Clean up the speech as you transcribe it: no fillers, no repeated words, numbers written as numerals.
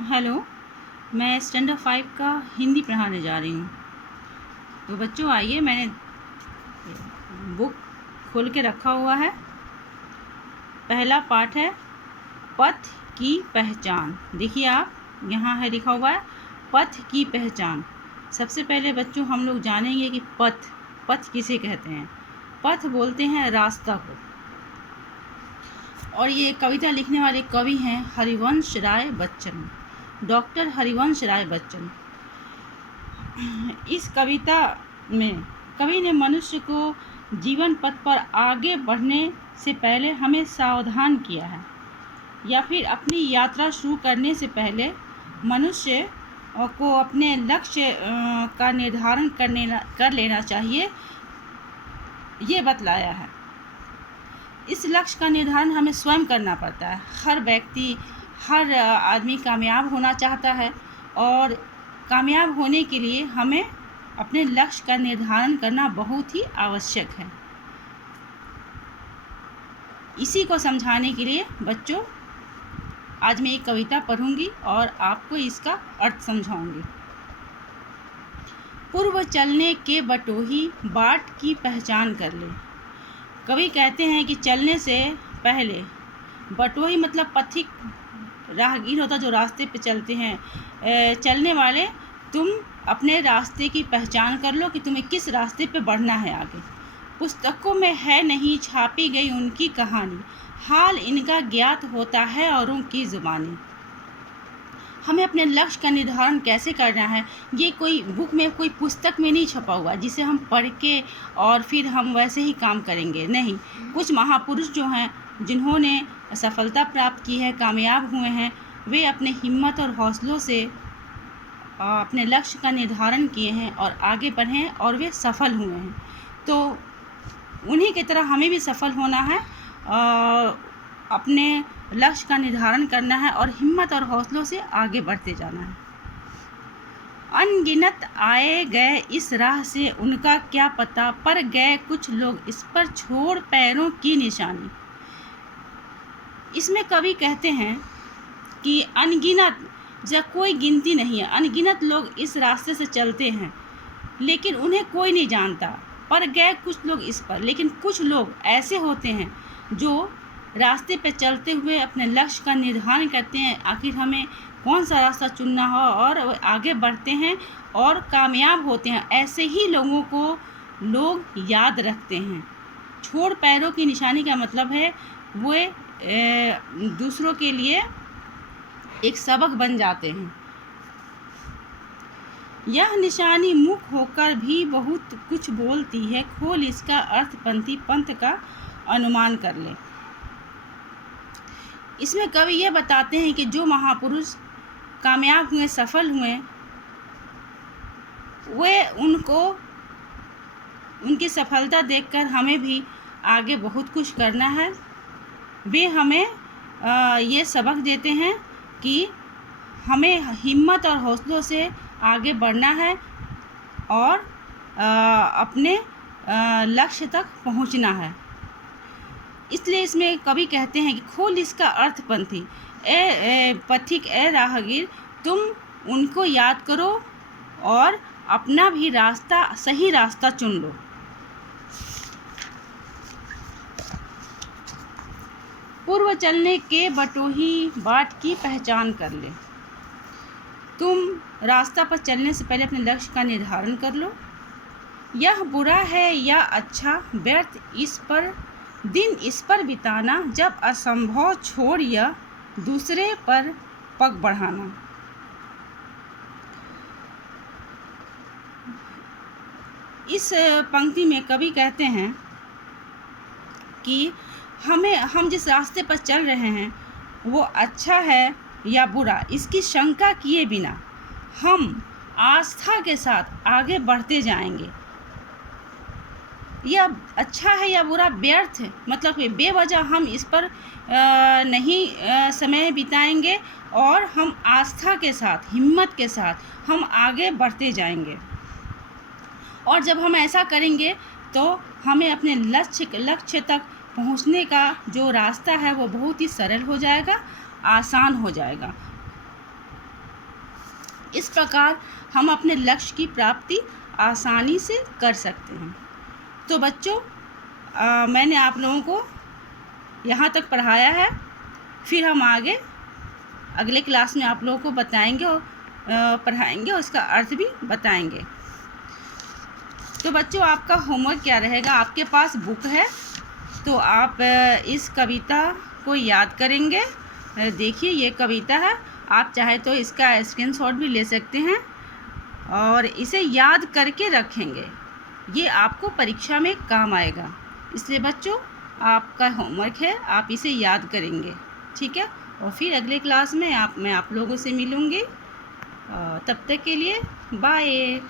Hello. मैं standard 5 का हिंदी पढ़ाने जा रही हूँ। तो बच्चों आइए, मैंने बुक खोल के रखा हुआ है। पहला पाठ है पथ की पहचान। देखिए आप, यहाँ है लिखा हुआ है पथ की पहचान। सबसे पहले बच्चों हम लोग जानेंगे कि पथ किसे कहते हैं। पथ बोलते हैं रास्ता को। और ये कविता लिखने वाले कवि हैं हरिवंश राय बच्चन, डॉक्टर हरिवंश राय बच्चन। इस कविता में कवि ने मनुष्य को जीवन पथ पर आगे बढ़ने से पहले हमें सावधान किया है, या फिर अपनी यात्रा शुरू करने से पहले मनुष्य को अपने लक्ष्य का निर्धारण कर लेना चाहिए, ये बतलाया है। इस लक्ष्य का निर्धारण हमें स्वयं करना पड़ता है। हर आदमी कामयाब होना चाहता है, और कामयाब होने के लिए हमें अपने लक्ष्य का निर्धारण करना बहुत ही आवश्यक है। इसी को समझाने के लिए बच्चों आज मैं एक कविता पढ़ूंगी और आपको इसका अर्थ समझाऊंगी। पूर्व चलने के बटोही बाट की पहचान कर ले। कवि कहते हैं कि चलने से पहले बटोही मतलब पथिक, राहगीर होता जो रास्ते पे चलते हैं, चलने वाले, तुम अपने रास्ते की पहचान कर लो कि तुम्हें किस रास्ते पे बढ़ना है आगे। पुस्तकों में है नहीं छापी गई उनकी कहानी, हाल इनका ज्ञात होता है औरों की ज़ुबानी। हमें अपने लक्ष्य का निर्धारण कैसे करना है, ये कोई बुक में, कोई पुस्तक में नहीं छपा हुआ जिसे हम पढ़ के और फिर हम वैसे ही काम करेंगे। नहीं, कुछ महापुरुष जो हैं, जिन्होंने सफलता प्राप्त की है, कामयाब हुए हैं, वे अपने हिम्मत और हौसलों से अपने लक्ष्य का निर्धारण किए हैं और आगे बढ़े हैं, और वे सफल हुए हैं। तो उन्हीं की तरह हमें भी सफल होना है, अपने लक्ष्य का निर्धारण करना है और हिम्मत और हौसलों से आगे बढ़ते जाना है। अनगिनत आए गए इस राह से उनका क्या पता, पर गए कुछ लोग इस पर छोड़ पैरों की निशानी। इसमें कवि कहते हैं कि अनगिनत, जब कोई गिनती नहीं है, अनगिनत लोग इस रास्ते से चलते हैं, लेकिन उन्हें कोई नहीं जानता। पर गए कुछ लोग इस पर, लेकिन कुछ लोग ऐसे होते हैं जो रास्ते पे चलते हुए अपने लक्ष्य का निर्धारण करते हैं, आखिर हमें कौन सा रास्ता चुनना हो, और आगे बढ़ते हैं और कामयाब होते हैं। ऐसे ही लोगों को लोग याद रखते हैं। छोड़ पैरों की निशानी का मतलब है वे दूसरों के लिए एक सबक बन जाते हैं। यह निशानी मुख होकर भी बहुत कुछ बोलती है, खोल इसका अर्थ पंथी पंथ का अनुमान कर ले। इसमें कवि ये बताते हैं कि जो महापुरुष कामयाब हुए, सफल हुए, वे उनकी सफलता देखकर हमें भी आगे बहुत कुछ करना है। वे हमें ये सबक देते हैं कि हमें हिम्मत और हौसलों से आगे बढ़ना है और अपने लक्ष्य तक पहुंचना है। इसलिए इसमें कवि कहते हैं कि खोल इसका अर्थ पंथी, ए पथिक, ए राहगीर, तुम उनको याद करो और अपना भी रास्ता, सही रास्ता चुन लो। पूर्व चलने के बटोही बाट की पहचान कर ले। तुम रास्ता पर चलने से पहले अपने लक्ष्य का निर्धारण कर लो। यह बुरा है या अच्छा, व्यर्थ दिन इस पर बिताना, जब असंभव छोड़ यह दूसरे पर पग बढ़ाना। इस पंक्ति में कवि कहते हैं कि हम जिस रास्ते पर चल रहे हैं वो अच्छा है या बुरा, इसकी शंका किए बिना हम आस्था के साथ आगे बढ़ते जाएंगे। यह अच्छा है या बुरा, व्यर्थ है मतलब कि बेवजह हम इस पर नहीं समय बिताएंगे, और हम आस्था के साथ, हिम्मत के साथ हम आगे बढ़ते जाएंगे। और जब हम ऐसा करेंगे तो हमें अपने लक्ष्य तक पहुंचने का जो रास्ता है वो बहुत ही सरल हो जाएगा, आसान हो जाएगा। इस प्रकार हम अपने लक्ष्य की प्राप्ति आसानी से कर सकते हैं। तो बच्चों, मैंने आप लोगों को यहाँ तक पढ़ाया है, फिर हम आगे अगले क्लास में आप लोगों को बताएंगे और पढ़ाएंगे और इसका अर्थ भी बताएंगे। तो बच्चों, आपका होमवर्क क्या रहेगा? आपके पास बुक है तो आप इस कविता को याद करेंगे। देखिए, ये कविता है, आप चाहे तो इसका स्क्रीनशॉट भी ले सकते हैं और इसे याद करके रखेंगे। ये आपको परीक्षा में काम आएगा। इसलिए बच्चों, आपका होमवर्क है, आप इसे याद करेंगे, ठीक है? और फिर अगले क्लास में मैं आप लोगों से मिलूँगी। तब तक के लिए बाय।